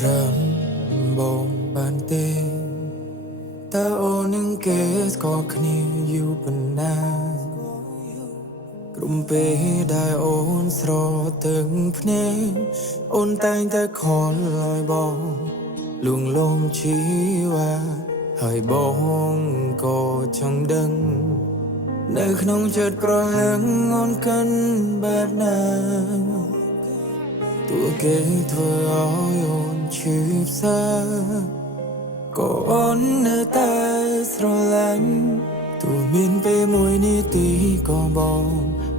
เริ่มបងបានទេតើអូននឹងគេស្គាល់គ្នាយូរប៉ុណ្ណាក្រុមពេលដែលអូនស្រទឹកភ្នែកអូនតែងតែខលឲ្យបងលួងលោមជីវ៉ាហើយបងក៏ចង់ដឹងនៅក្នុងចិត្តប្រលឹងអូនកាន់បែបណាទោះគេធ្វើឲ្យអូនឈឺផ្សាក៏អូននៅតែស្រឡាញ់ទោះមានពេលមួយនាទីក៏បង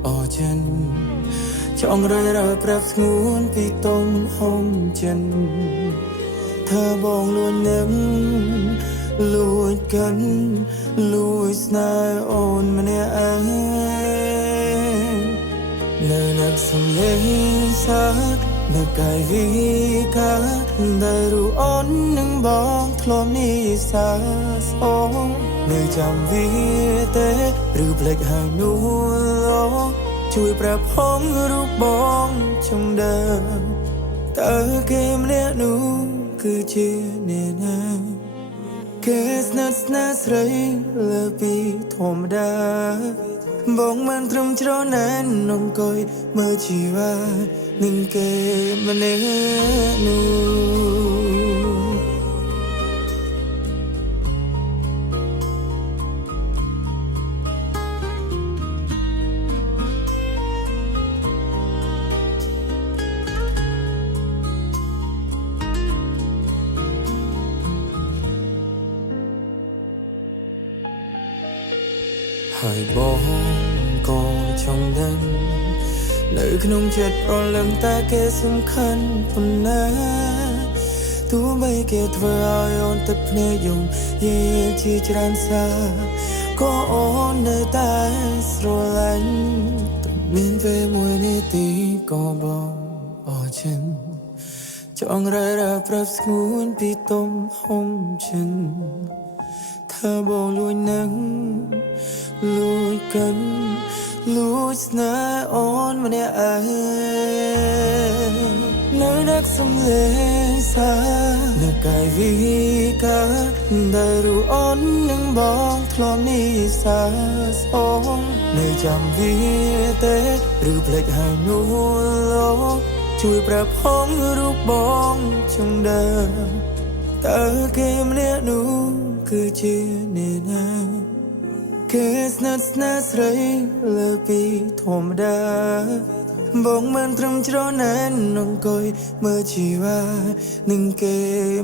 អរចិនចង់រើប្រាប់ស្ងួនពីទុំហុំចិនថាបងលួចនឹងលួចកាន់លួចស្នេហ៍អូនម្នាក់ឯងនៅនឹកសំឡេងសានៅកាយវិការដែលរូបអូននឹងបងធ្លាប់នេះសាស្អូនៅចាំវាទេឬភ្លេចហើយនោះលោកជួយប្រាប់ផងរូបបងជុំដើមតើគេម្នាក់នោះគឺជាអ្នកណាគេស្និទ្ធស្នាលស្រីលើពីធម្មតាបងមិនត្រឹមច្រណែនអង្គុយមើលជីវ៉ានឹងគេម្នាក់នោះហើយបងក៏ចង់ដឹងនៅក្នុងចិត្តប្រលឹងតែគេសំខាន់ប៉ុណ្ណាទោះបីគេធ្វើឲ្យអូនទឹកភ្នែកយំយេជាច្រើនសាក៏អូននៅតែស្រឡាញ់តែមានពេលមួយនាទីក៏បងអរចិនចង់ប្រាប់ស្ងួនពីទុំហុំចិនថាបងលួចនឹងលួចកាន់លួចស្នេហ៍អូនម្នាក់ឯងនៅនឹកសំឡេងសានៅកាយវិការដែលរូបអូននឹងបងធ្លាប់នេះសាស្អូនៅចាំវាទេឬភ្លេចហើយនោះលោកជួយប្រាប់ផងរូបបងជុំដើមតើគេម្នាក់នោះគឺជាអ្នកណាគេស្និទ្ធស្នាលស្រីលើពីធម្មតាបងមិនត្រឹមច្រណែនអង្គុយមើលជីវ៉ានឹងគេ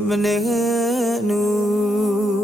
ម្នាក់នោះ